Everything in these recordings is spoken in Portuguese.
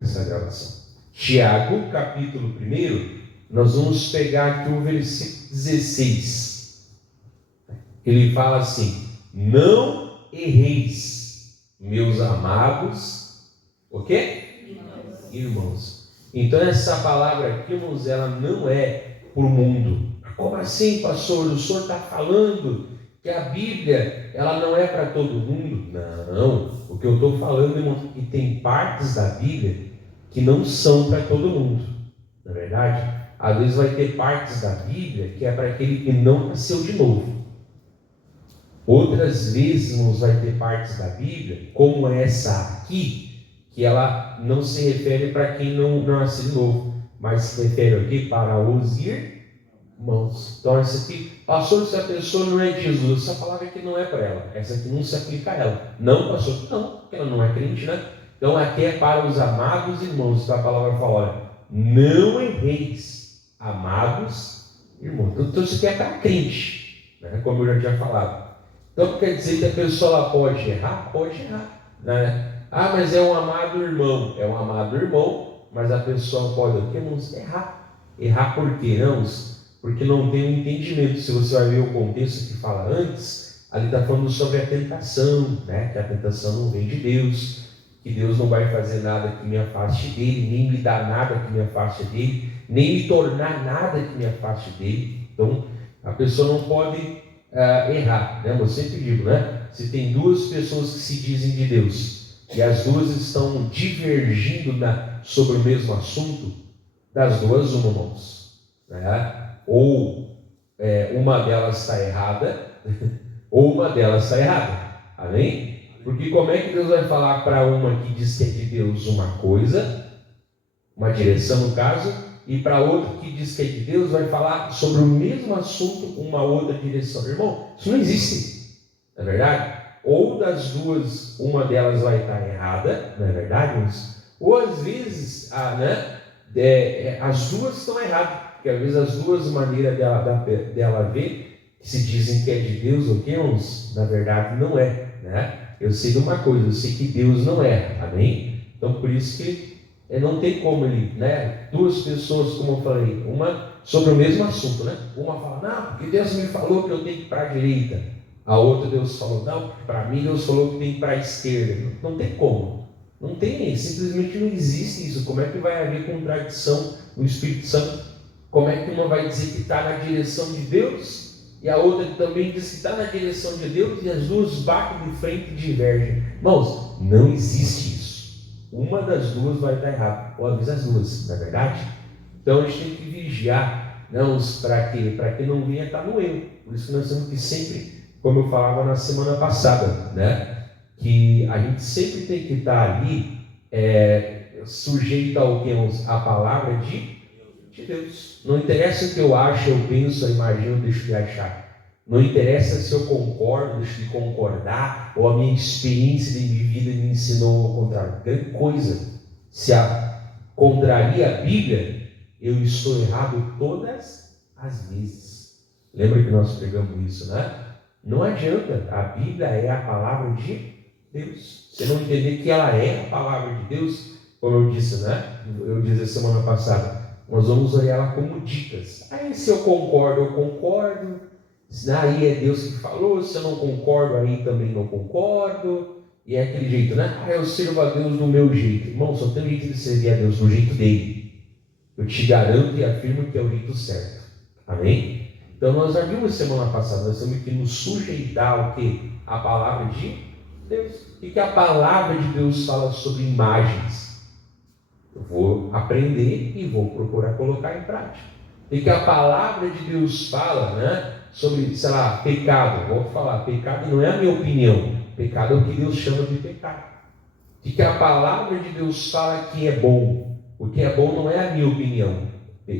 essa gravação. Tiago, capítulo 1, nós vamos pegar aqui o versículo 16. Ele fala assim: não erreis, meus amados, o quê? Irmãos. Então essa palavra aqui, irmãos, ela não é para o mundo. Como assim, pastor? O senhor está falando que a Bíblia, ela não é para todo mundo? Não. O que eu estou falando, irmãos, é que tem partes da Bíblia que não são para todo mundo. Na verdade, às vezes vai ter partes da Bíblia que é para aquele que não nasceu de novo. Outras vezes, irmãos, vai ter partes da Bíblia, como essa aqui, que ela não se refere para quem não nasceu de novo, mas se refere aqui para os irmãos. Então, essa aqui, pastor, se a pessoa não é de Jesus, essa palavra aqui não é para ela, essa aqui não se aplica a ela. Não, pastor, não, porque ela não é crente, né? Então, aqui é para os amados irmãos, que a palavra fala: olha, não erreis, amados irmãos. Então, isso aqui é para crente, né? Como eu já tinha falado. Então, quer dizer que a pessoa ela pode errar? Pode errar, né? Ah, mas é um amado irmão. É um amado irmão, mas a pessoa pode, o que, irmãos? Errar. Errar por quê, não? Porque não tem um entendimento. Se você vai ver o contexto que fala antes, ali está falando sobre a tentação, né? Que a tentação não vem de Deus, que Deus não vai fazer nada que me afaste dele, nem me dar nada que me afaste dele, nem me tornar nada que me afaste dele. Então, a pessoa não pode errar, né? Eu sempre digo, né? Se tem duas pessoas que se dizem de Deus e as duas estão divergindo sobre o mesmo assunto, das duas uma, irmãos, né? Ou uma delas está errada ou uma delas está errada, amém? Porque como é que Deus vai falar para uma que diz que é de Deus uma coisa, uma direção no caso, e para outra que diz que é de Deus vai falar sobre o mesmo assunto, uma outra direção? Irmão, isso não existe, não é verdade? Ou das duas, uma delas vai estar errada, não é verdade? Ou às vezes, as duas estão erradas, porque às vezes as duas maneiras dela ver, que se dizem que é de Deus, ou que na verdade não é, né? Eu sei de uma coisa, eu sei que Deus não erra, amém? Então por isso que não tem como ele, né? Duas pessoas, como eu falei, uma sobre o mesmo assunto, né? Uma fala, não, porque Deus me falou que eu tenho que ir para a direita. A outra Deus falou, não, para mim Deus falou que tem que ir para a esquerda. Não tem como. Não tem, simplesmente não existe isso. Como é que vai haver contradição no Espírito Santo? Como é que uma vai dizer que está na direção de Deus e a outra também diz que está na direção de Deus e as duas batem de frente e divergem? Irmãos, não existe isso. Uma das duas vai estar errada, ou às vezes as duas, não é verdade? Então a gente tem que vigiar, para que não venha estar no erro. Por isso que nós temos que sempre, como eu falava na semana passada, né? Que a gente sempre tem que estar ali sujeito ao que? A palavra de Deus. Não interessa o que eu acho, eu penso, eu imagino, deixo de achar. Não interessa se eu concordo, deixo de concordar, ou a minha experiência de vida me ensinou ao contrário. Grande coisa. Se contraria a Bíblia, eu estou errado todas as vezes. Lembra que nós pregamos isso, né? Não adianta. A Bíblia é a palavra de Deus. Você não entender que ela é a palavra de Deus, como eu disse, né? Eu disse semana passada. Nós vamos olhar ela como dicas. Aí se eu concordo, eu concordo. Aí é Deus que falou. Se eu não concordo, aí também não concordo. E é aquele jeito, né? Eu sirvo a Deus do meu jeito. Irmão, só tem um jeito de servir a Deus, do jeito dele. Eu te garanto e afirmo que é o jeito certo. Amém? Então nós já vimos semana passada, nós temos que nos sujeitar ao que? A palavra de Deus. E que a palavra de Deus fala sobre imagens. Eu vou aprender e vou procurar colocar em prática. E que a palavra de Deus fala, né, sobre, sei lá, pecado. Vou falar, pecado não é a minha opinião. Pecado é o que Deus chama de pecado. E que a palavra de Deus fala que é bom. O que é bom não é a minha opinião.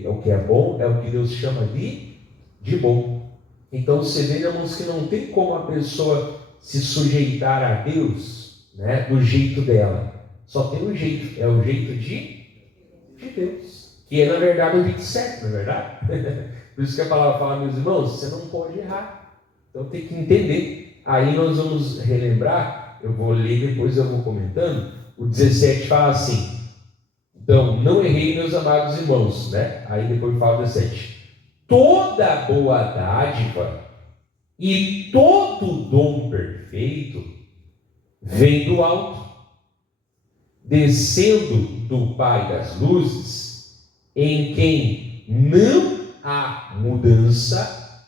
O que é bom é o que Deus chama de bom. Então você vê, irmãos, que não tem como a pessoa se sujeitar a Deus, né, do jeito dela. Só tem um jeito, é o jeito de Deus, que é na verdade o jeito certo, não é verdade? Por isso que a palavra fala, meus irmãos, você não pode errar. Então tem que entender. Aí nós vamos relembrar, eu vou ler depois eu vou comentando. O 17 fala assim: Então, não errei, meus amados irmãos, né? Aí depois fala 17. Toda boa dádiva e todo dom perfeito vem do alto, descendo do Pai das luzes, em quem não há mudança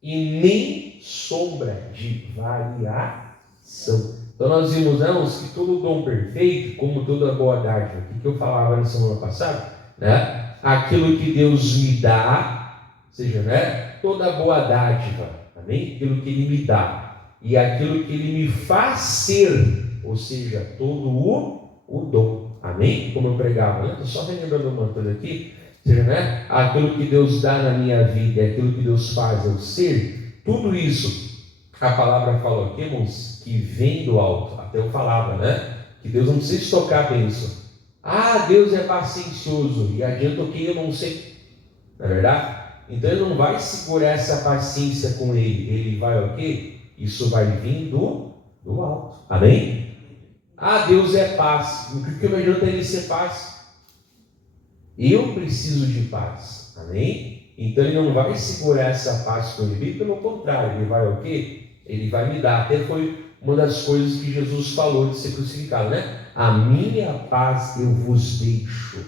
e nem sombra de variação. Então nós vimos, irmãos, que todo dom perfeito, como toda boa dádiva, o que eu falava na semana passada, né? Aquilo que Deus me dá, ou seja, né? Toda boa dádiva, amém? Aquilo que Ele me dá e aquilo que Ele me faz ser, ou seja, todo o dom, amém? Como eu pregava, né? Estou só relembrando uma coisa aqui, ou seja, né? Aquilo que Deus dá na minha vida, aquilo que Deus faz eu ser, tudo isso, a palavra falou aqui, irmãos, que vem do alto. Até eu falava, né? Que Deus não precisa tocar a bênção. Ah, Deus é paciencioso. E adianta o que eu não sei. Não é verdade? Então Ele não vai segurar essa paciência com Ele. Ele vai o quê? Isso vai vir do alto. Amém? Ah, Deus é paz. O que me adianta Ele ser paz? Eu preciso de paz. Amém? Então Ele não vai segurar essa paz com Ele. Pelo contrário, Ele vai o quê? Ele vai me dar. Até foi uma das coisas que Jesus falou de ser crucificado, né? A minha paz eu vos deixo,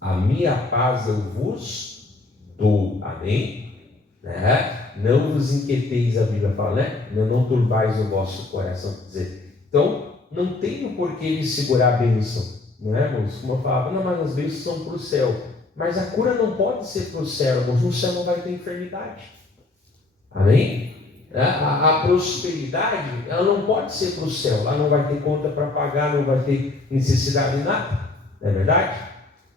a minha paz eu vos dou, amém? Né? Não vos inquieteis, a Bíblia fala, né? Não turbais o vosso coração, quer dizer. Então, não tem o porquê ele segurar a bênção, não é, irmãos? Como eu falava, não, mas as bênçãos são para o céu, mas a cura não pode ser para o céu, irmãos, no céu não vai ter enfermidade, amém? A prosperidade, ela não pode ser para o céu, lá não vai ter conta para pagar, não vai ter necessidade de nada, não é verdade?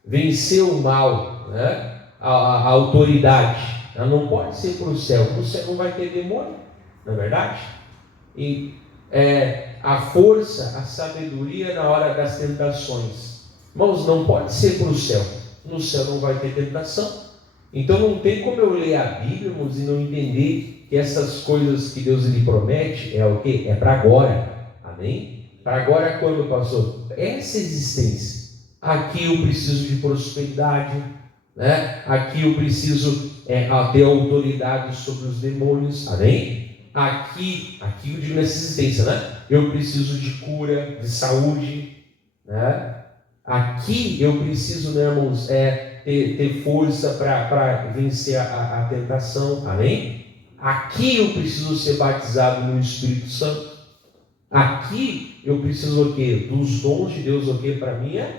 Vencer o mal, né? a autoridade, ela não pode ser para o céu, no céu não vai ter demônio, não é verdade? E a força, a sabedoria na hora das tentações, irmãos, não pode ser para o céu, no céu não vai ter tentação. Então não tem como eu ler a Bíblia, irmãos, e não entender que essas coisas que Deus lhe promete é o quê? É para agora, amém? Para agora quando, pastor? Essa existência. Aqui eu preciso de prosperidade, né? Aqui eu preciso ter autoridade sobre os demônios, amém? Aqui eu digo nessa existência, né? Eu preciso de cura, de saúde, né? Aqui eu preciso, né, irmãos, ter força para vencer a tentação, amém? Aqui eu preciso ser batizado no Espírito Santo. Aqui eu preciso o quê? Dos dons de Deus o quê? Para a minha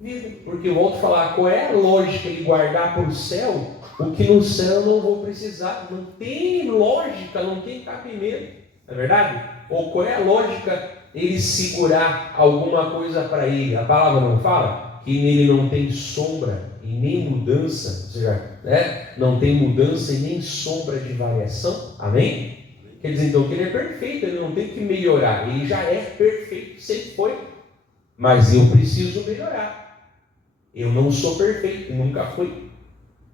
vida. Porque eu volto a falar, qual é a lógica de guardar para o céu o que no céu eu não vou precisar? Não tem lógica, não tem cabimento, não é verdade? Ou qual é a lógica ele segurar alguma coisa para ele? A palavra não fala que nele não tem sombra e nem mudança, ou seja, né? Não tem mudança e nem sombra de variação, amém? Quer dizer então que ele é perfeito, ele não tem que melhorar, ele já é perfeito, sempre foi, mas eu preciso melhorar, eu não sou perfeito, nunca fui,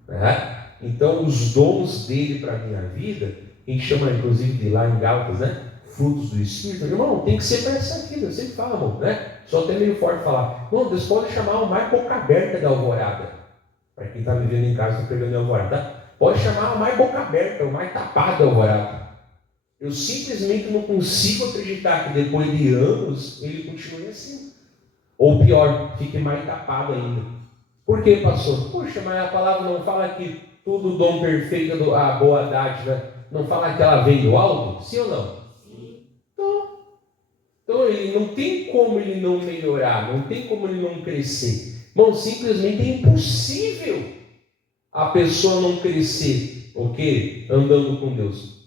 né? Então os dons dele para a minha vida, a gente chama inclusive de lá em Gálatas, né? Frutos do Espírito, irmão, tem que ser para essa vida, eu sempre falo, irmão, né? Só até meio forte falar, irmão, Deus pode chamar o mais boca aberta da alvorada. Para quem está vivendo em casa, estou pregando a alvorada, tá? Pode chamar o mais boca aberta, o mais tapado da alvorada. Eu simplesmente não consigo acreditar que depois de anos ele continue assim. Ou pior, fique mais tapado ainda. Por que, pastor? Poxa, mas a palavra não fala que todo dom perfeito, a boa dádiva, não fala que ela vem do alto? Sim ou não? Sim. Então ele não tem como ele não melhorar, não tem como ele não crescer. Irmão, simplesmente é impossível a pessoa não crescer, ok? Andando com Deus.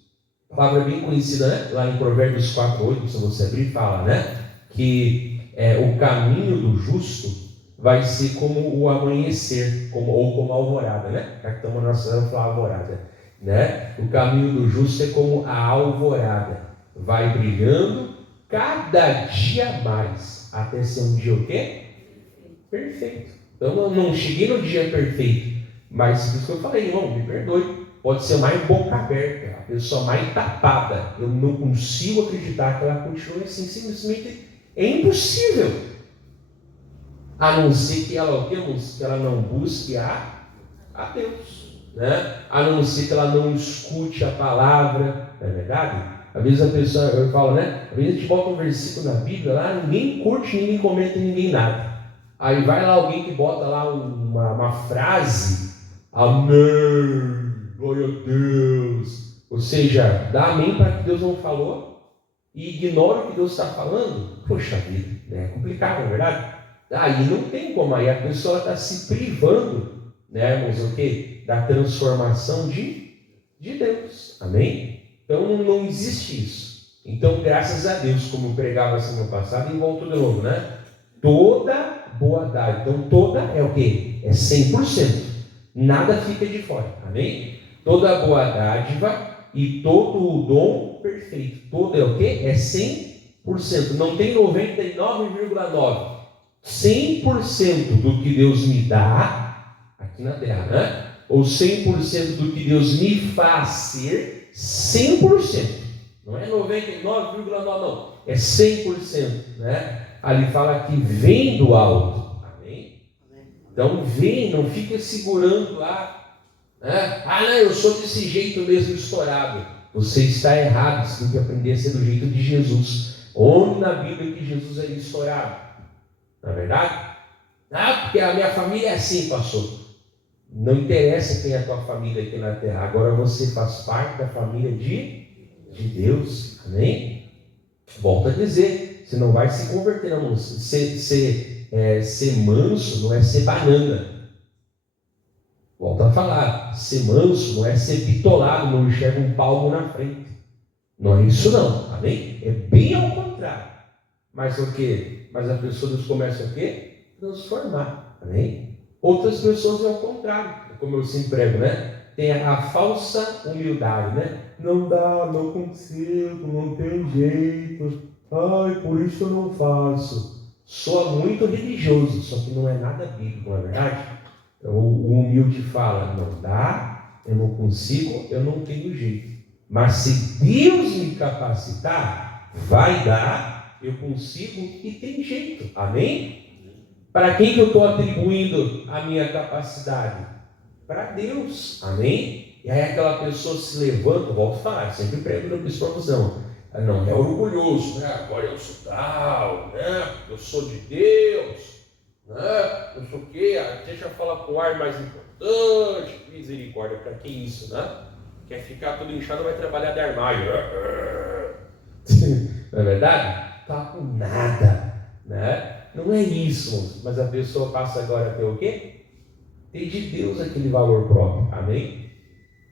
A palavra bem conhecida, né? Lá em Provérbios 4:8, se você abrir, fala, né? Que o caminho do justo vai ser como o amanhecer, ou como a alvorada, né? Já que estamos na nossa falar alvorada, né? O caminho do justo é como a alvorada, vai brilhando cada dia mais, até ser um dia o quê? Perfeito. Então eu não cheguei no dia perfeito, mas isso que eu falei, irmão, me perdoe, pode ser mais boca aberta, a pessoa mais tapada, eu não consigo acreditar que ela continue assim, simplesmente é impossível. A não ser que ela, o quê, irmãos? Que ela não busque a Deus, né? A não ser que ela não escute a palavra, não é verdade? Às vezes a pessoa, eu falo, né? Às vezes a gente bota um versículo na Bíblia lá, ninguém curte, ninguém comenta, ninguém nada. Aí vai lá alguém que bota lá uma frase, amém, glória a Deus. Ou seja, dá amém para que Deus não falou e ignora o que Deus está falando. Poxa vida, é complicado, não é verdade? Aí não tem como, aí a pessoa está se privando, né, irmãos, o quê? Da transformação de Deus, amém? Então não existe isso. Então, graças a Deus, como eu pregava semana passada, e volto de novo, né? Toda boa dádiva. Então, toda é o quê? É 100%. Nada fica de fora, amém? Toda boa dádiva e todo o dom perfeito. Todo é o quê? É 100%. Não tem 99,9%. 100% do que Deus me dá aqui na terra, né? Ou 100% do que Deus me faz ser, 100%. Não é 99,9%, não. É 100%, né? Ali fala que vem do alto. Amém? Então vem, não fica segurando lá, né? Ah, não, eu sou desse jeito mesmo, estourado. Você está errado, você tem que aprender a ser do jeito de Jesus. Onde na Bíblia que Jesus é estourado? Não é verdade? Ah, porque a minha família é assim, pastor. Não interessa quem é a tua família aqui na terra. Agora você faz parte da família de Deus. Amém? Volto a dizer, você não vai se converter, não. Ser manso não é ser banana. Volto a falar, ser manso não é ser bitolado, não enxerga um palmo na frente. Não é isso não, amém? É bem ao contrário. Mas o quê? Mas a pessoa Deus começa o quê? Transformar, amém? Outras pessoas é o contrário, como eu sempre prego, né? Tem a falsa humildade, né? Não dá, não consigo, não tem jeito. Ai, por isso eu não faço. Soa muito religioso, só que não é nada bíblico, não é verdade? Então, o humilde fala, não dá, eu não consigo, eu não tenho jeito. Mas se Deus me capacitar, vai dar, eu consigo e tem jeito. Amém? Para quem que eu estou atribuindo a minha capacidade? Para Deus. Amém? E aí aquela pessoa se levanta, volto a falar, sempre prego no bispo-musão. Não, é orgulhoso, né? Agora eu sou tal, né? Eu sou de Deus, né? Eu sou o quê? Deixa eu falar com o ar mais importante. Misericórdia, para que isso, né? Quer ficar todo inchado, vai trabalhar de armário. Não é verdade? Tá com nada, né? Não é isso, mas a pessoa passa agora a ter o quê? Ter de Deus aquele valor próprio, amém?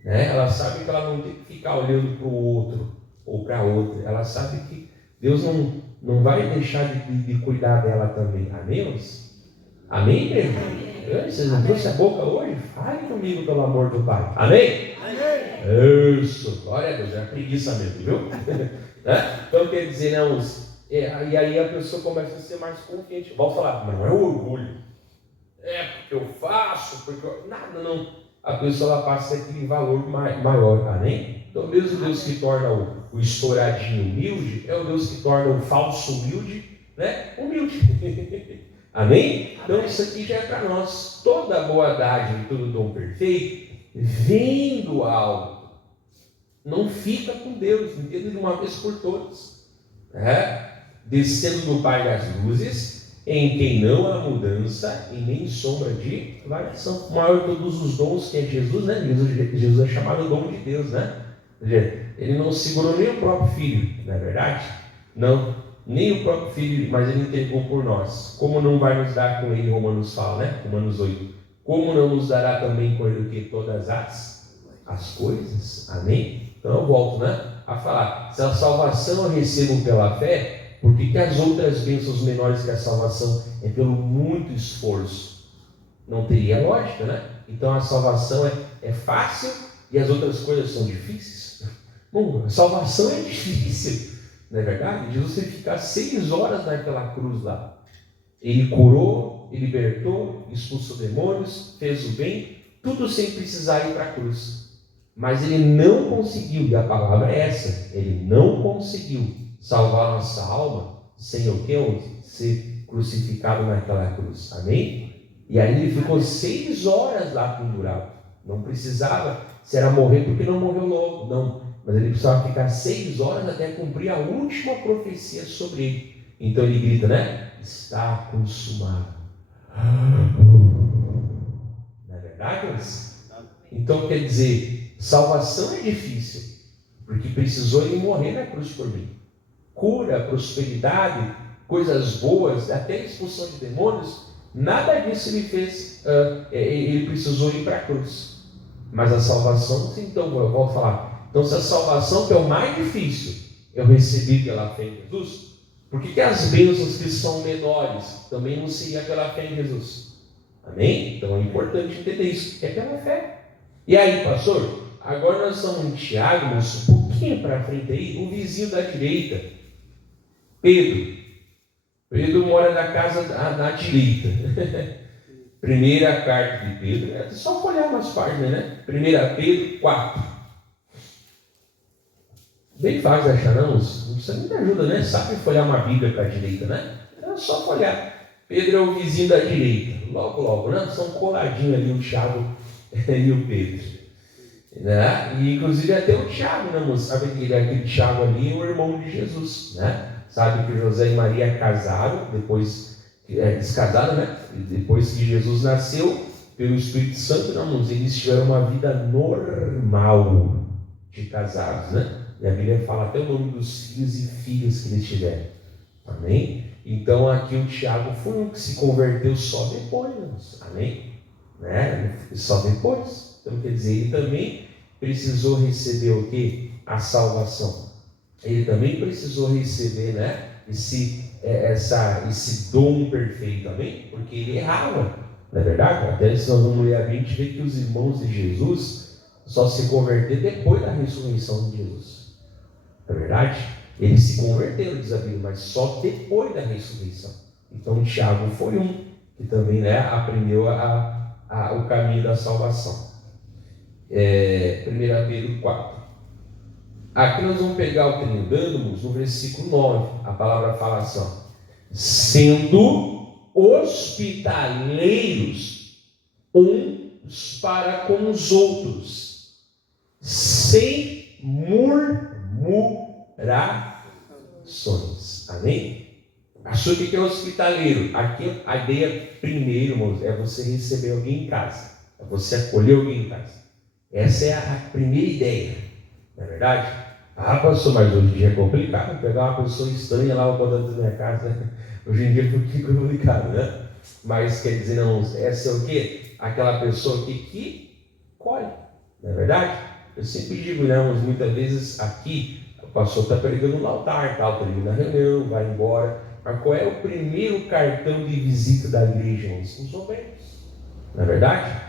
Né? Ela sabe que ela não tem que ficar olhando para o outro ou para outra. Ela sabe que Deus não vai deixar de cuidar dela também, amém? Amém, igreja? Vocês não trouxeram a boca hoje? Fale comigo, pelo amor do Pai, amém? Isso, glória a Deus, é a preguiça mesmo, viu? Né? Então quer dizer, não, e aí a pessoa começa a ser mais confiante. Vamos falar, mas não é orgulho. É porque eu faço, porque eu... Nada, não. A pessoa ela passa aquele valor maior, amém? Então mesmo Deus que torna o estouradinho humilde, é o Deus que torna o falso humilde, né? Humilde. Amém? Então isso aqui já é para nós. Toda boa dádiva e todo dom perfeito vem do alto. Não fica com Deus, entenda de uma vez por todas. Descendo do Pai das luzes, em quem não há mudança e nem sombra de variação. O maior de todos os dons que é Jesus, né? Jesus é chamado dom de Deus, né? Ele não segurou nem o próprio Filho, não é verdade? Não, nem o próprio Filho, mas ele entregou por nós. Como não vai nos dar com ele, Romanos fala, né? Romanos 8. Como não nos dará também com ele o que? Todas as coisas? Amém? Então eu volto, né, a falar, se a salvação eu recebo pela fé, por que as outras bênçãos menores que a salvação é pelo muito esforço? Não teria lógica, né? Então a salvação é fácil e as outras coisas são difíceis? Bom, a salvação é difícil, não é verdade? Jesus teve que ficar 6 horas naquela cruz lá. Ele curou, ele libertou, expulsou demônios, fez o bem, tudo sem precisar ir para a cruz. Mas ele não conseguiu, e a palavra é essa, ele não conseguiu salvar nossa alma sem o que? Ser crucificado naquela cruz. Amém? E aí ele ficou 6 horas lá pendurado. Não precisava, se era morrer porque não morreu logo, não. Mas ele precisava ficar 6 horas até cumprir a última profecia sobre ele. Então ele grita, né? Está consumado. Não é verdade, mas? Então quer dizer, salvação é difícil, porque precisou ele morrer na cruz por mim. Cura, prosperidade, coisas boas, até expulsão de demônios, nada disso ele fez, ele precisou ir para a cruz. Mas a salvação, então, eu vou falar, então se a salvação, que é o mais difícil, eu recebi pela fé em Jesus, por que as bênçãos que são menores também não seria pela fé em Jesus? Amém? Então é importante entender isso, é pela fé. E aí, pastor, agora nós estamos em Tiago, mas um pouquinho para frente aí, o vizinho da direita, Pedro mora na casa da direita. Primeira carta de Pedro, é só folhear umas páginas, né? 1 Pedro 4. Bem fácil de achar, não precisa nem de ajuda, né? Sabe folhear uma Bíblia para a direita, né? É só folhear. Pedro é o vizinho da direita. Logo, né? São coladinhos ali o Tiago e o Pedro. Né? E inclusive até o Tiago, né, moço? Sabe aquele Tiago ali é o irmão de Jesus, né? Sabe que José e Maria casaram, depois eles casaram, né? Depois que Jesus nasceu, pelo Espírito Santo, não, eles tiveram uma vida normal de casados, né? E a Bíblia fala até o nome dos filhos e filhas que eles tiveram. Amém? Então aqui o Tiago foi um que se converteu só depois, irmãos. Amém? Né? Só depois. Então quer dizer, ele também precisou receber o quê? A salvação. Ele também precisou receber, né? Esse dom perfeito, amém? Porque ele errava, não é verdade? Até se nós vamos ler a Bíblia, a gente vê que os irmãos de Jesus só se converteram depois da ressurreição de Jesus, não é verdade? Eles se converteram, diz a Bíblia, mas só depois da ressurreição. Então Tiago foi um que também, né, aprendeu o caminho da salvação. 1 Pedro 4. Aqui nós vamos pegar o trindâmos no versículo 9. A palavra fala assim, ó, sendo hospitaleiros uns para com os outros, sem murmurações. Amém? Achou o que é hospitaleiro? Aqui a ideia primeiro, irmãos, é você receber alguém em casa, é você acolher alguém em casa. Essa é a primeira ideia, não é verdade? Ah, pastor, mas hoje em dia é complicado pegar uma pessoa estranha lá dentro da minha casa, né? Hoje em dia é um pouquinho complicado, né? Mas quer dizer, não, essa é o quê? Aquela pessoa que colhe, não é verdade? Eu sempre digo, né, mas muitas vezes aqui o pastor está pregando no altar, termina a reunião, vai embora. Mas qual é o primeiro cartão de visita da igreja, irmãos? Os obreiros, não é verdade?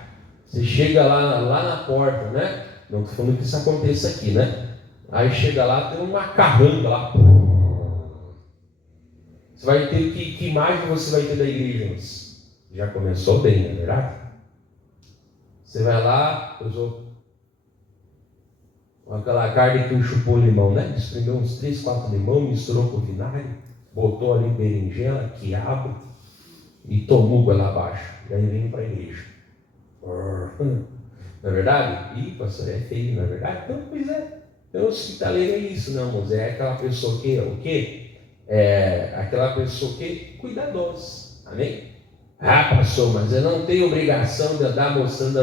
Você chega lá na porta, né? Não estou falando que isso aconteça aqui, né? Aí chega lá, tem uma carranga lá. Você vai ter que imagem você vai ter da igreja? Mas já começou bem, não é verdade? Você vai lá, usou aquela carne que chupou limão, né? Espremeu uns 3, 4 limão, misturou com vinagre, botou ali berinjela, quiabo e tomou lá abaixo. E aí vem para a igreja. Não é verdade? Ih, pastor, é feio, não é verdade? Então, pois é. Então, hospitaleiro é isso, não, irmãos. É aquela pessoa que, o quê? É aquela pessoa que cuidadosa. Amém? Ah, pastor, mas eu não tenho obrigação de andar mostrando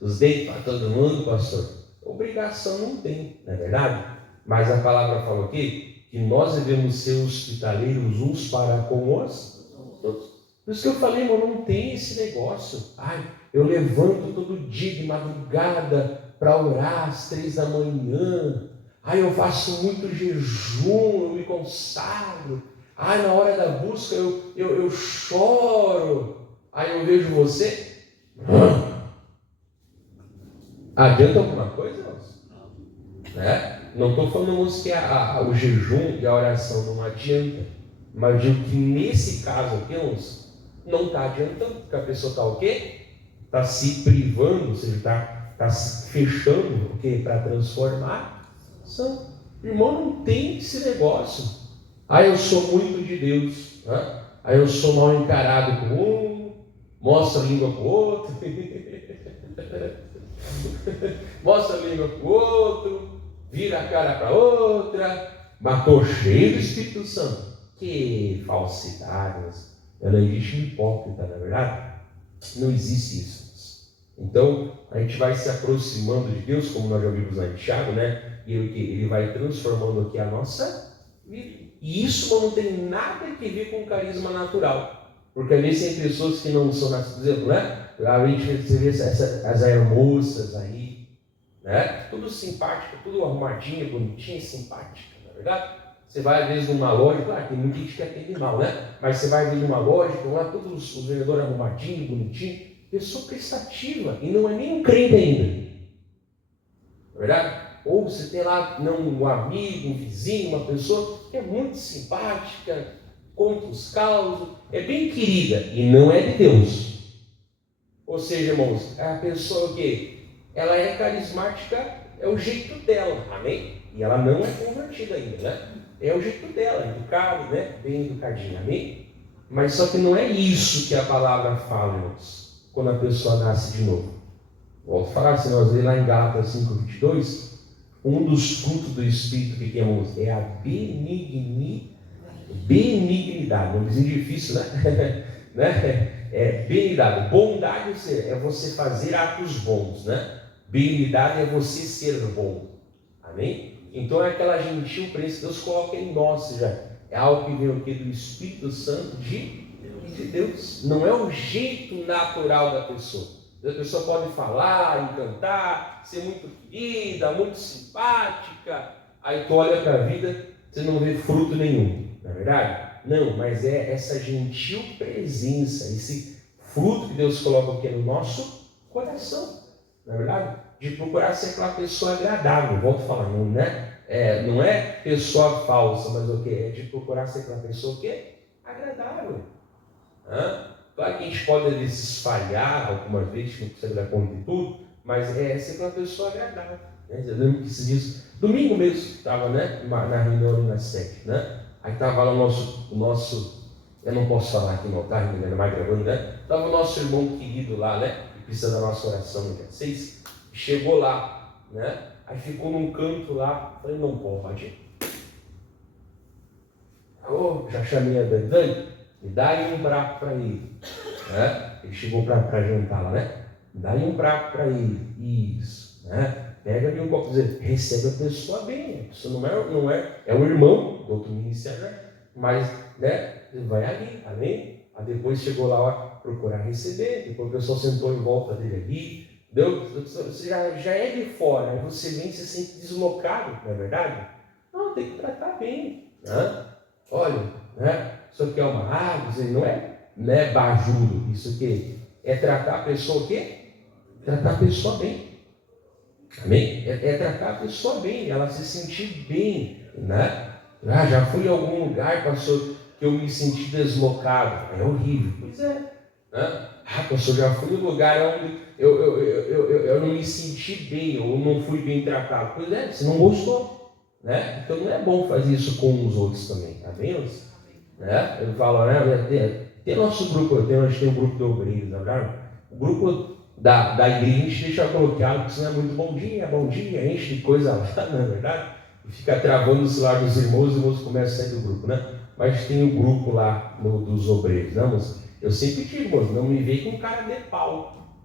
os dentes para todo mundo, pastor. Obrigação não tem, não é verdade? Mas a palavra fala o quê? Que nós devemos ser hospitaleiros uns para com os outros. Por isso que eu falei, irmão, não tem esse negócio. Ai, eu levanto todo dia de madrugada para orar às 3 da manhã. Ai, eu faço muito jejum, eu me consagro. Ai, na hora da busca eu choro. Aí eu vejo você. Adianta alguma coisa, irmãos? Não estou falando, irmãos, que o jejum e a oração não adianta. Mas digo que nesse caso aqui, irmãos, não está adiantando. Porque a pessoa está o quê? Está se privando, ou seja, está se fechando, o quê? Para transformar. Irmão, não tem esse negócio. Ah, eu sou muito de Deus. Aí eu sou mal encarado com um, mostro a língua para o outro, mostra a língua para o outro, vira a cara para outra, mas estou cheio do Espírito Santo. Que falsidade! Ela existe um hipócrita, na verdade? Não existe isso. Então, a gente vai se aproximando de Deus, como nós já vimos lá em Tiago, né? E ele vai transformando aqui a nossa vida. E isso não tem nada a ver com carisma natural. Porque às vezes tem pessoas que não são nascidas, por exemplo, né? A gente vê as aeromoças aí, né? Tudo simpática, tudo arrumadinha, bonitinha, simpática, não é verdade? Você vai às vezes numa loja, claro, tem muita gente que atende mal, né? Mas você vai às vezes numa loja, estão lá todos os vendedores arrumadinhos, bonitinhos, pessoa prestativa, e não é nem um crente ainda, não é verdade? Ou você tem lá um amigo, um vizinho, uma pessoa que é muito simpática, conta os causos, é bem querida, e não é de Deus. Ou seja, irmãos, a pessoa que ela é carismática, é o jeito dela, amém? E ela não é convertida ainda, né? É o jeito dela, educado, né? Bem educadinho, amém? Mas só que não é isso que a palavra fala, irmãos, quando a pessoa nasce de novo. Volto a falar, se nós lermos lá em Gálatas 5:22, um dos frutos do Espírito que temos é a benignidade, um vizinho difícil, né? É benignidade. Bondade é você fazer atos bons, né? Benignidade é você ser bom, amém? Então é aquela gentil presença que Deus coloca em nós, já é algo que vem aqui do Espírito Santo de Deus. Não é o jeito natural da pessoa. A pessoa pode falar, encantar, ser muito querida, muito simpática. Aí tu olha para a vida, você não vê fruto nenhum, não é verdade? Não, mas é essa gentil presença, esse fruto que Deus coloca aqui no nosso coração, não é verdade? De procurar ser aquela pessoa agradável, volto a falar, não é pessoa falsa, mas o que? É de procurar ser aquela pessoa o quê? Agradável. Claro que a gente pode desfalhar algumas vezes, não precisa dar conta de tudo, mas é ser aquela pessoa agradável. Né? Eu lembro que esses dias, domingo mesmo, estava, né, na reunião ali na sede, né? Aí estava lá o nosso, eu não posso falar aqui não, tá, menina, mais gravando, né? Estava o nosso irmão querido lá, né? Que precisa da nossa oração no dia 6. Chegou lá, né? Aí ficou num canto lá, falei, não pode. Já chamei a Dani, me dá aí um prato para ele. Né? Ele chegou para jantar lá, né? Me dá aí um prato para ele. Isso, né? Pega ali um copo, dizer, recebe a pessoa bem. Isso não é um irmão do outro ministério, né? Mas, né? Ele vai ali, amém? Aí depois chegou lá, procurar receber. Depois o pessoal sentou em volta dele ali. Você já é de fora, aí você vem e se sente deslocado, não é verdade? Não, tem que tratar bem. Né? Olha, né? Isso aqui é uma árvore, não é bajudo. Isso aqui é tratar a pessoa o quê? Tratar a pessoa bem. Amém? É tratar a pessoa bem, ela se sentir bem, né? Já fui em algum lugar, pastor, que eu me senti deslocado. É horrível. Pois é. Né? Pastor, já fui em um lugar onde eu não me senti bem, ou não fui bem tratado. Pois é, você não gostou. Né? Então não é bom fazer isso com os outros também. Amém? Né? Eu falo, né? Tem nosso grupo, a gente tem um grupo de obreiros, na verdade. O grupo da igreja a gente deixa bloqueado, porque senão é muito bom dia, enche de coisa lá, não é verdade? E fica travando o celular dos irmãos, os irmãos começam a sair do grupo, né? Mas tem o grupo lá dos obreiros, né, moço? Eu sempre digo, moço, não me vem com cara de pau,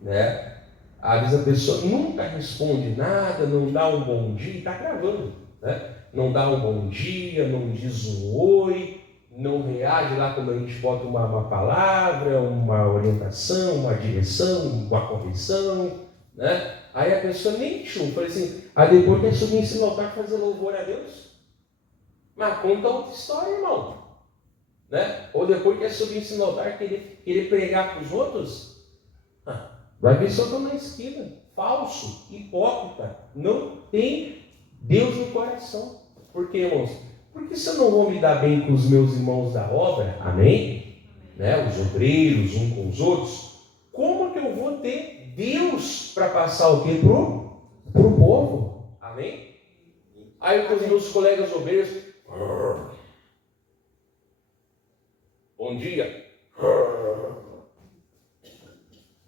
né? Às vezes a pessoa nunca responde nada, não dá um bom dia, está gravando, né? Não dá um bom dia, não diz um oi, não reage lá quando a gente bota uma palavra, uma orientação, uma direção, uma correção, né? Aí a pessoa nem chupa, assim, aí depois quer subir em cima do altar fazer louvor a Deus. Mas conta outra história, irmão. Né? Ou depois quer subir em cima do altar querer pregar para os outros. Vai ver só na esquina. Falso, hipócrita. Não tem Deus no coração. Por quê, irmãos? Porque se eu não vou me dar bem com os meus irmãos da obra, amém? Né? Os obreiros, uns com os outros, como que eu vou ter Deus para passar o quê pro povo? Amém? Aí com os meus colegas obreiros, Bom dia.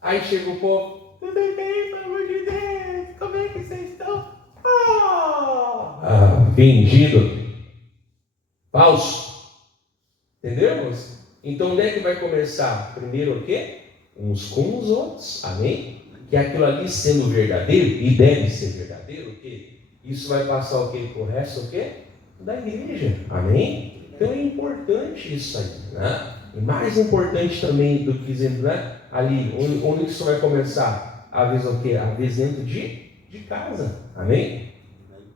Aí chega o povo, tudo bem, pelo amor de Deus, como é que vocês estão? Fingido. Falso. Entendemos? Então onde é que vai começar? Primeiro o quê? Uns com os outros. Amém? Que aquilo ali sendo verdadeiro, e deve ser verdadeiro, o quê? Isso vai passar o quê? Pro resto o quê? Da igreja. Amém? Então é importante isso aí, né? E mais importante também do que dizendo, né? Ali, onde isso vai começar? Às vezes o quê? Às vezes dentro de casa. Amém?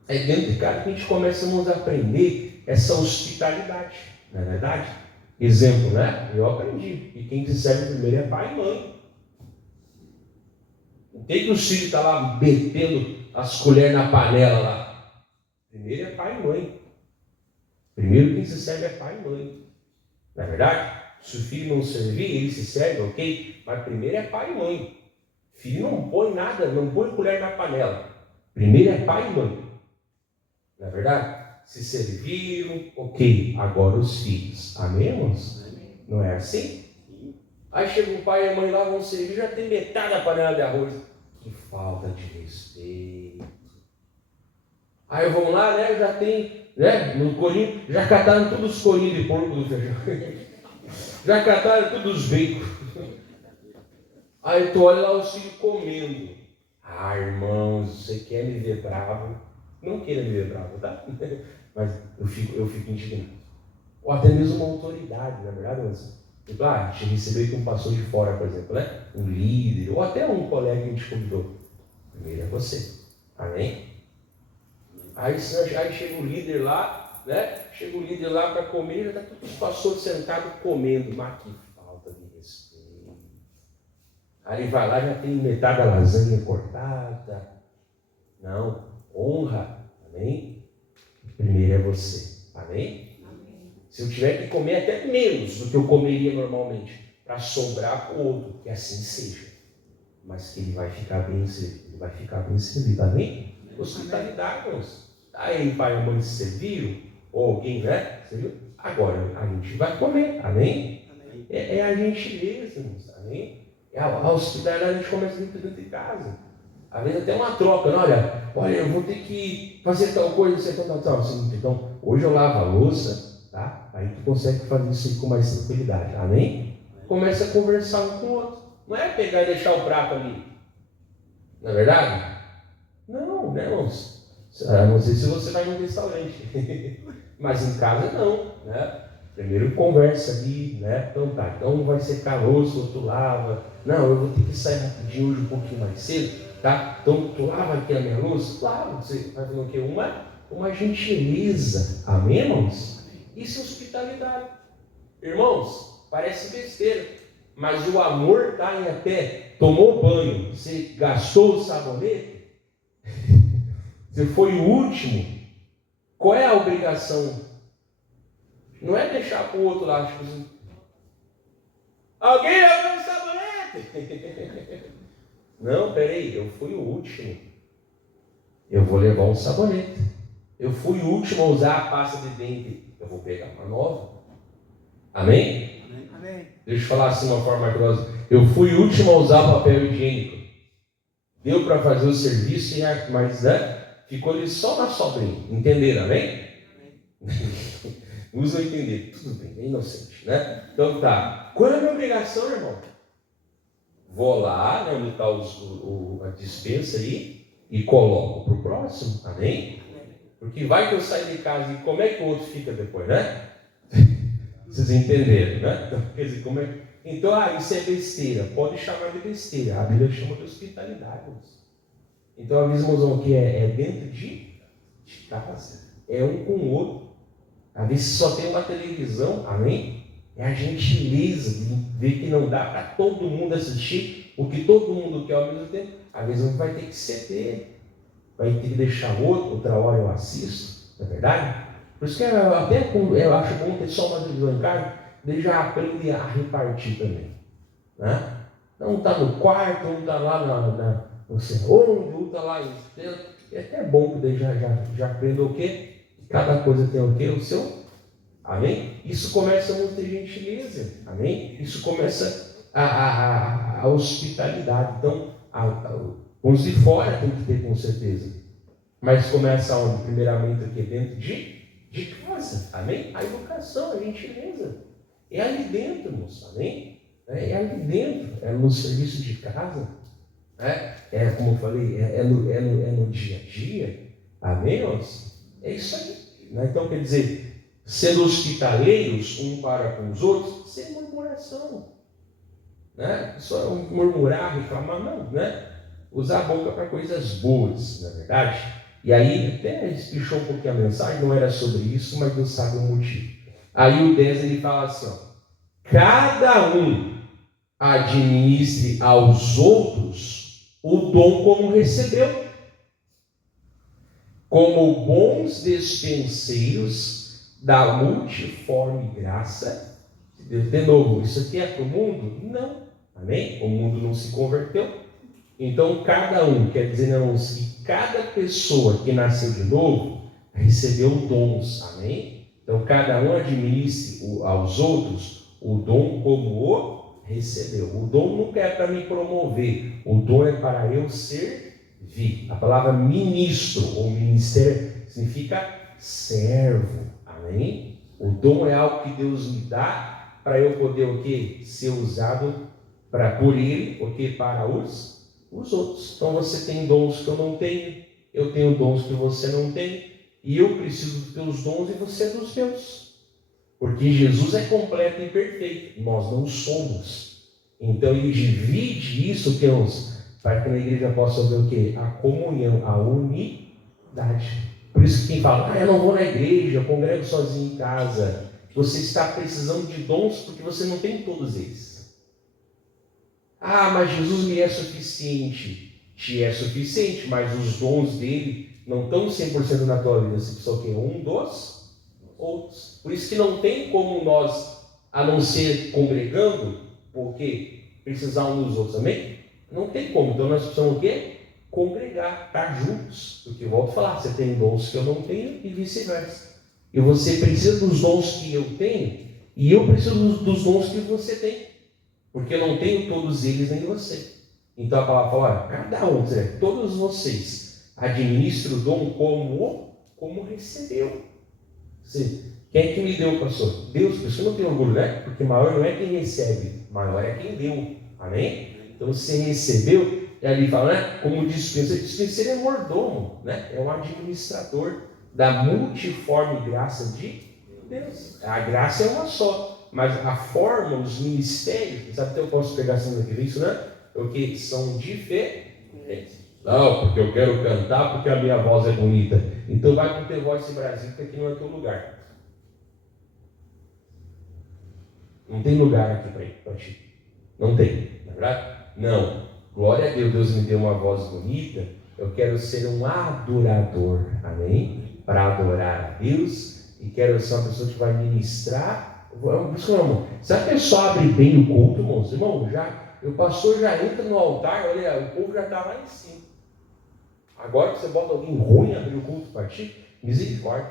É dentro de casa que a gente começa a aprender essa hospitalidade. Não é verdade? Exemplo, né? Eu aprendi. E quem te serve primeiro é pai e mãe. Não tem que o filho está lá metendo as colheres na panela lá. Primeiro é pai e mãe. Primeiro quem se serve é pai e mãe. Não é verdade? Se o filho não servir, ele se serve, ok? Mas primeiro é pai e mãe. Filho não põe nada, não põe colher na panela. Primeiro é pai e mãe. Não é verdade? Se serviram, ok. Agora os filhos. Amém, irmãos? Não é assim? Aí chega o pai e a mãe lá, vão servir, já tem metade da panela de arroz. Que falta de respeito. Aí vão lá, né? Já tem, né? No colinho, já cataram todos os colinhos de porco do feijão. Já cataram todos os bacon. Aí tu olha lá os filhos comendo. Ah, irmãos, você quer me ver bravo? Não queira me ver bravo, tá? Mas eu fico indignado. Ou até mesmo uma autoridade, na verdade, mas a gente recebeu aqui um pastor de fora, por exemplo, né? Um líder, ou até um colega que a gente convidou. Primeiro é você. Amém? Aí chega o líder lá, né? Chega o líder lá para comer, já está todos os pastores sentados comendo. Mas que falta de respeito. Aí ele vai lá, já tem metade da lasanha cortada. Não, honra. Amém? Primeiro é você. Amém? Se eu tiver que comer até menos do que eu comeria normalmente, para sobrar para o outro, que assim seja. Mas que ele vai ficar bem servido. Ele vai ficar bem servido. Amém? Hospitalidade, irmãos. Aí pai e mãe se serviram, ou alguém, né? Serviu? Agora a gente vai comer. Amém? É a gentileza, irmãos. Amém? A hospitalidade a gente começa dentro de casa. Às vezes até uma troca, né? Olha, eu vou ter que fazer tal coisa, tal. Então, hoje eu lavo a louça, tá? Aí tu consegue fazer isso com mais tranquilidade. Amém? Começa a conversar um com o outro. Não é pegar e deixar o prato ali. Não é verdade? Não, né, irmãos? Não sei se você vai num restaurante. Mas em casa não, né? Primeiro conversa ali, né? Então tá, então um vai secar a louça, o outro lava. Não, eu vou ter que sair rapidinho hoje um pouquinho mais cedo, tá? Então tu lava aqui a minha louça? Claro, você vai fazer o quê? Uma gentileza. Amém, irmãos? Isso é hospitalidade. Irmãos, parece besteira, mas o amor está em até tomou banho, você gastou o sabonete, você foi o último. Qual é a obrigação? Não é deixar para o outro lá, tipo assim, alguém lavou o sabonete? Não, peraí, eu fui o último. Eu vou levar um sabonete. Eu fui o último a usar a pasta de dente. Eu vou pegar uma nova. Amém? Amém. Deixa eu falar assim de uma forma mais grossa. Eu fui o último a usar papel higiênico. Deu para fazer o serviço, mas né, ficou ali só na sobrinha. Entenderam, amém? Usa entender. Tudo bem, é inocente, né? Então tá. Qual é a minha obrigação, irmão? Vou lá, né, onde está a dispensa aí, e coloco para o próximo. Amém? Porque vai que eu saio de casa e como é que o outro fica depois, né? Vocês entenderam, né? Então, quer dizer, como é? Então, isso é besteira. Pode chamar de besteira. A Bíblia chama de hospitalidade. Então, avisamos que é dentro de casa. É um com o outro. Às vezes só tem uma televisão, amém? É a gentileza de ver que não dá para todo mundo assistir o que todo mundo quer ao mesmo tempo. Às vezes um vai ter que ceder, vai ter que deixar outro, outra hora eu assisto, não é verdade? Por isso que eu acho bom ter só uma televisão em casa, ele já aprende a repartir também. Né? Um está no quarto, um está lá não sei onde, um está lá em é até bom que daí já aprenda o quê? Cada coisa tem o quê? O seu Amém? Isso começa a ter gentileza. Amém? Isso começa a hospitalidade. Então, os de fora tem que ter com certeza. Mas começa onde? Primeiramente aqui dentro de casa. Amém? A educação, a gentileza. É ali dentro, moço. Amém? É ali dentro. É no serviço de casa. É como eu falei, é no dia a dia. Amém, moço? É isso aí. Né? Então, quer dizer, sendo hospitaleiros um para com os outros, sem murmuração. Né? Só murmurar, reclamar, não, né? Usar a boca para coisas boas, na verdade. E aí, até espichou um pouquinho a mensagem, não era sobre isso, mas Deus sabe o motivo. Aí o 10 ele fala assim: ó, cada um administre aos outros o dom como recebeu, como bons despenseiros da multiforme graça de Deus. De novo, isso aqui é para o mundo? Não. Amém? O mundo não se converteu. Então, cada um, quer dizer, irmãos, que cada pessoa que nasceu de novo recebeu dons. Amém? Então, cada um administre aos outros o dom como o recebeu. O dom nunca é para me promover. O dom é para eu servir. A palavra ministro ou ministério significa servo. Amém? O dom é algo que Deus me dá para eu poder o quê? Ser usado por Ele, o quê? Para os outros. Então você tem dons que eu não tenho, eu tenho dons que você não tem, e eu preciso dos teus dons e você dos meus. Porque Jesus é completo e perfeito, nós não somos. Então ele divide isso, para que na igreja possa haver o quê? A comunhão, a unidade. Por isso que quem fala, eu não vou na igreja, eu congrego sozinho em casa. Você está precisando de dons porque você não tem todos eles. Mas Jesus me é suficiente. Te é suficiente, mas os dons dele não estão 100% na tua vida. Você precisa o quê? Um dos outros. Por isso que não tem como nós, a não ser congregando, porque precisar um dos outros, amém? Não tem como. Então nós precisamos o quê? Congregar, estar juntos. Porque eu volto a falar, você tem dons que eu não tenho e vice-versa. E você precisa dos dons que eu tenho e eu preciso dos dons que você tem. Porque eu não tenho todos eles nem você. Então a palavra fala, cada um, todos vocês administram o dom como recebeu. Quem é que me deu, pastor? Deus, por isso que eu não tenho orgulho, né? Porque maior não é quem recebe, maior é quem deu. Amém? Então você recebeu, e ali fala, né? Como dispenseiro é mordomo, né? É um administrador da multiforme graça de Deus. A graça é uma só. Mas a forma, os ministérios, sabe até eu posso pegar semana que vem isso, né? Porque são diferentes. Não, porque eu quero cantar porque a minha voz é bonita. Então vai com o The Voice Brasil, porque aqui não é teu lugar. Não tem lugar aqui para ti. Não tem, não é verdade? Não. Glória a Deus, Deus me deu uma voz bonita. Eu quero ser um adorador, amém? Para adorar a Deus. E quero ser uma pessoa que vai ministrar. Se a pessoa abre bem o culto, irmãos, o pastor já entra no altar, olha, o povo já está lá em cima. Agora que você bota alguém ruim abrir o culto para ti, misericórdia.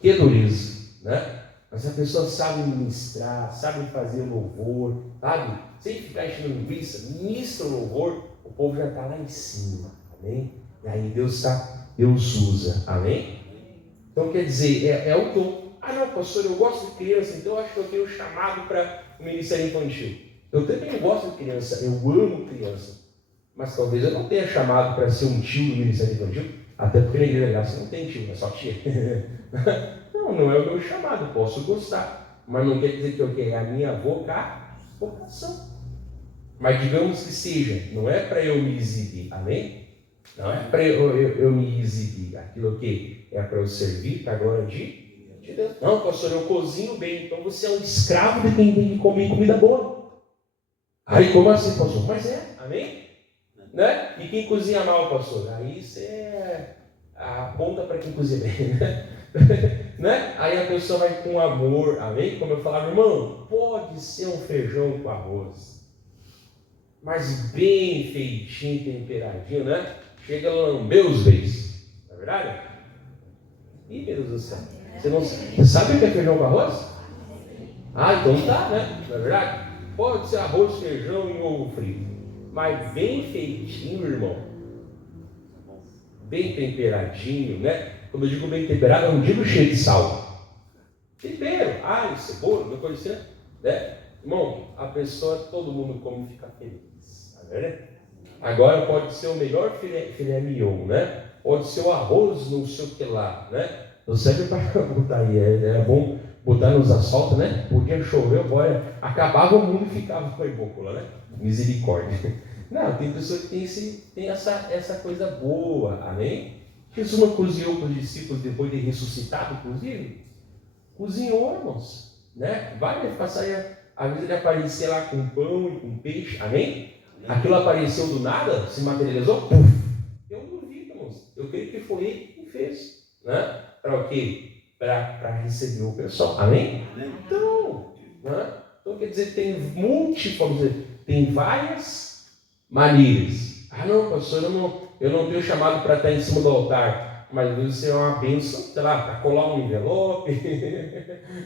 Que dureza, né? Mas a pessoa sabe ministrar, sabe fazer louvor, sabe? Sem ficar enchendo linguiça, ministra o louvor, o povo já está lá em cima, amém? E aí Deus usa, amém? Então quer dizer, é o dom. Não, pastor, eu gosto de criança, então eu acho que eu tenho chamado para o ministério infantil. Eu também gosto de criança, eu amo criança. Mas talvez eu não tenha chamado para ser um tio do ministério infantil, até porque na igreja da graça não tem tio, é só tia. Não é o meu chamado, posso gostar. Mas não quer dizer que eu quero a minha vocação. Mas digamos que seja, não é para eu me exibir, amém? Não é para eu me exibir. Aquilo que é para eu servir para a glória de Deus. Não, pastor, eu cozinho bem, então você é um escravo de quem tem que comer comida boa. Aí como assim, pastor? Mas amém? Né? E quem cozinha mal, pastor? Aí você aponta para quem cozinha bem, né? Aí a pessoa vai com amor, amém? Como eu falava, irmão, pode ser um feijão com arroz, mas bem feitinho, temperadinho, né? Chega a lamber os beijos, não é verdade? Ih, meu Deus do céu. Você sabe o que é feijão com arroz? Ah, então tá, né? Não é verdade? Pode ser arroz, feijão e ovo frito. Mas bem feitinho, irmão. Bem temperadinho, né? Quando eu digo bem temperado, eu não digo cheio de sal. Tempero, alho, cebola, uma coisa assim, né? Irmão, a pessoa, todo mundo come e fica feliz. Tá vendo? Agora pode ser o melhor filé mignon, né? Pode ser o arroz, não sei o que lá, né? Eu sempre para botar aí, é bom botar nos asfaltos, né? Podia chover, olha, acabava o mundo e ficava com a ebocola, né? Misericórdia. Não, tem pessoas que tem essa coisa boa, amém? Jesus não cozinhou para os discípulos depois de ressuscitado, inclusive? Cozinhou, irmãos, né? Vai passar aí, às vezes ele aparecia lá com pão e com peixe, amém? Aquilo apareceu do nada, se materializou, puf! Eu não duvido, irmãos. Eu creio que foi ele que fez, né? Para o quê? Para receber o pessoal, amém? Então, né? Então quer dizer, tem múltiplas, tem várias maneiras. Ah, não, pastor, eu não tenho chamado para estar em cima do altar, mas isso é uma bênção, sei lá, para colar um envelope,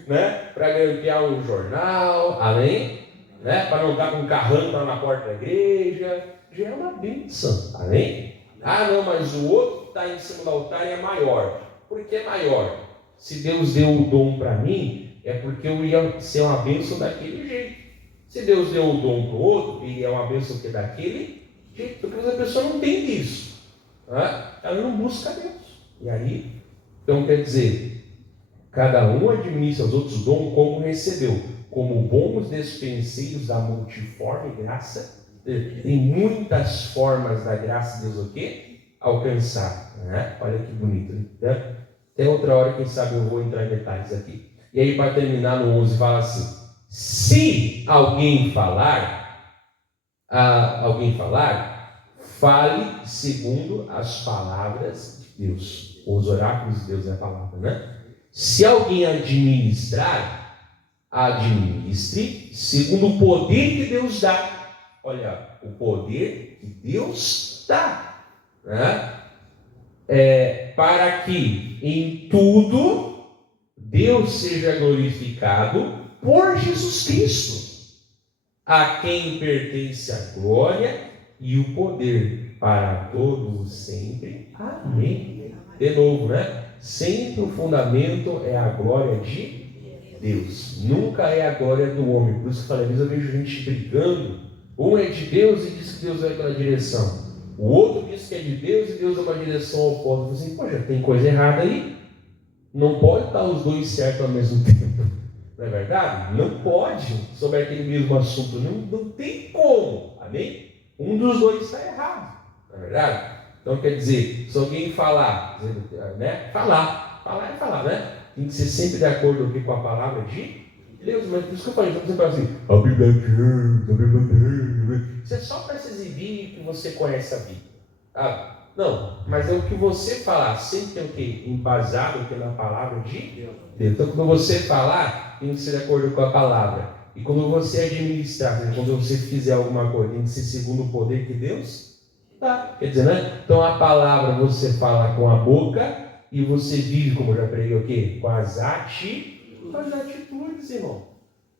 né? Para grampear um jornal, amém? Né? Para não estar com um carrão na porta da igreja, já é uma bênção, amém? Ah, não, mas o outro que está em cima do altar é maior. Por que maior? Se Deus deu o dom para mim, é porque eu ia ser uma bênção daquele jeito. Se Deus deu o dom para o outro, e é uma bênção que é daquele jeito, porque a pessoa não tem isso, né? Ela não busca Deus. E aí, então quer dizer, cada um administra os outros dons como recebeu, como bons despenseiros da multiforme graça. Tem muitas formas da graça de Deus o quê? Alcançar, né? Olha que bonito, né? Até outra hora, quem sabe eu vou entrar em detalhes aqui. E aí, para terminar, no 11 fala assim: se alguém falar, fale segundo as palavras de Deus. Os oráculos de Deus é a palavra, né? Se alguém administrar, administre segundo o poder que Deus dá. Olha, o poder que Deus dá, né? Para que em tudo Deus seja glorificado por Jesus Cristo, a quem pertence a glória e o poder para todos sempre. Amém. De novo, né? Sempre o fundamento é a glória de Deus, nunca é a glória do homem. Por isso que às vezes eu vejo gente brigando. Um é de Deus e diz que Deus vai naquela direção. O outro diz que é de Deus e Deus é uma direção oposta. Assim, poxa, tem coisa errada aí. Não pode estar os dois certos ao mesmo tempo. Não é verdade? Não pode sobre aquele mesmo assunto. Não tem como. Amém? Um dos dois está errado. Não é verdade? Então quer dizer, se alguém falar, né? Falar é falar, né? Tem que ser sempre de acordo com a palavra de Deus. Mas por isso que eu falei, você fala assim, a Bíblia é Deus, a Bíblia é Deus. Isso é só para se exibir que você conhece a Bíblia. Ah, não, mas é o que você falar, sempre tem o quê? Embasado pela palavra de Deus. Então quando você falar, tem que ser de acordo com a palavra. E quando você administrar, quando você fizer alguma coisa, tem que ser segundo o poder que Deus dá. Quer dizer, né? Então a palavra você fala com a boca e você vive, como eu já preguei o quê? Com as atitudes, irmão.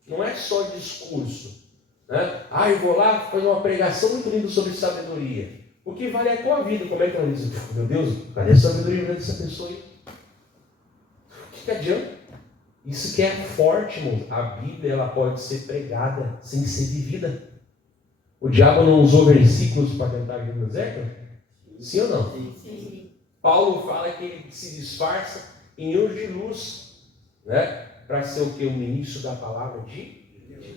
Não é só discurso, né? Ah, eu vou lá fazer uma pregação muito linda sobre sabedoria. O que vale é a tua vida. Como é que ela diz? Meu Deus, cadê a sabedoria dessa pessoa aí? O que adianta? Isso que é forte, irmão. A Bíblia ela pode ser pregada sem ser vivida. O diabo não usou versículos para tentar vir no deserto? Sim ou não? Sim. Paulo fala que ele se disfarça em anjo de luz, né? Para ser o que? O ministro da palavra de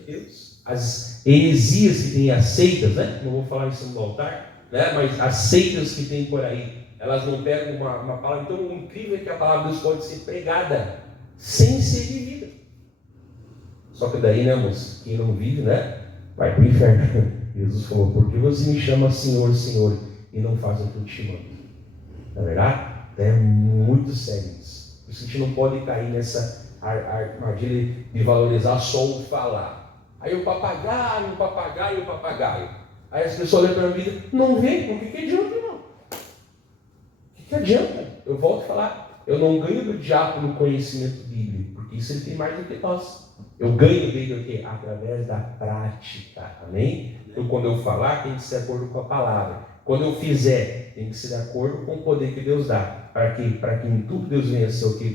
Deus. As heresias que tem, as seitas, né? Não vou falar isso no altar, né? Mas as seitas que tem por aí, elas não pegam uma palavra. Então o incrível é que a palavra de Deus pode ser pregada sem ser vivida. Só que daí, né, moço? Quem não vive, né? Vai para o inferno. Jesus falou, por que você me chama Senhor, Senhor, e não faz o que eu te mando? Não é verdade? É muito sério isso. Por isso a gente não pode cair nessa armadilha de valorizar só o falar. Aí o papagaio. Aí as pessoas olham para a vida, não vem, o que adianta, irmão? O que adianta? Eu volto a falar, Eu não ganho do diabo no conhecimento bíblico, porque isso ele tem mais do que nós. Eu ganho dele o quê? Através da prática, amém? Então, quando eu falar, tem que ser de acordo com a palavra. Quando eu fizer, tem que ser de acordo com o poder que Deus dá. Para que em tudo Deus venha a ser o que?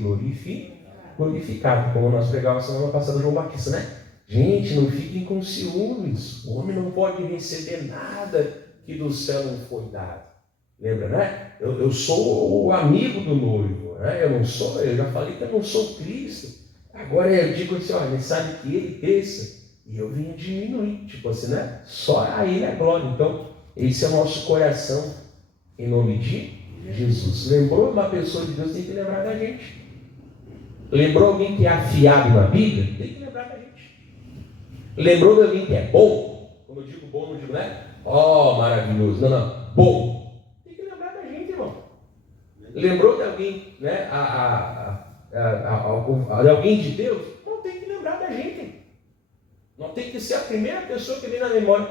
Glorificado. Como nós pregávamos semana passada João Batista, né? Gente, não fiquem com ciúmes. O homem não pode receber nada que do céu não foi dado. Lembra, né? Eu sou o amigo do noivo, né? Eu já falei que eu não sou Cristo. Agora eu digo assim, olha, ele sabe que ele pensa e eu vim diminuir. Tipo assim, né? Só a ele é glória. Então, esse é o nosso coração em nome de Jesus. Lembrou uma pessoa de Deus, tem que lembrar da gente. Lembrou alguém que é afiado na Bíblia? Tem que lembrar da gente. Lembrou de alguém que é bom? Quando eu digo bom, não digo, né? Oh, maravilhoso. Não. Bom. Tem que lembrar da gente, irmão. Lembrou de alguém, né? De alguém de Deus? Não, tem que lembrar da gente. Não tem que ser a primeira pessoa que vem na memória.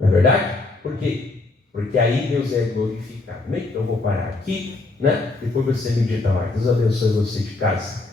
Não é verdade? Por quê? Porque aí Deus é glorificado. Então eu vou parar aqui, né? Depois você medita mais. Deus abençoe você de casa.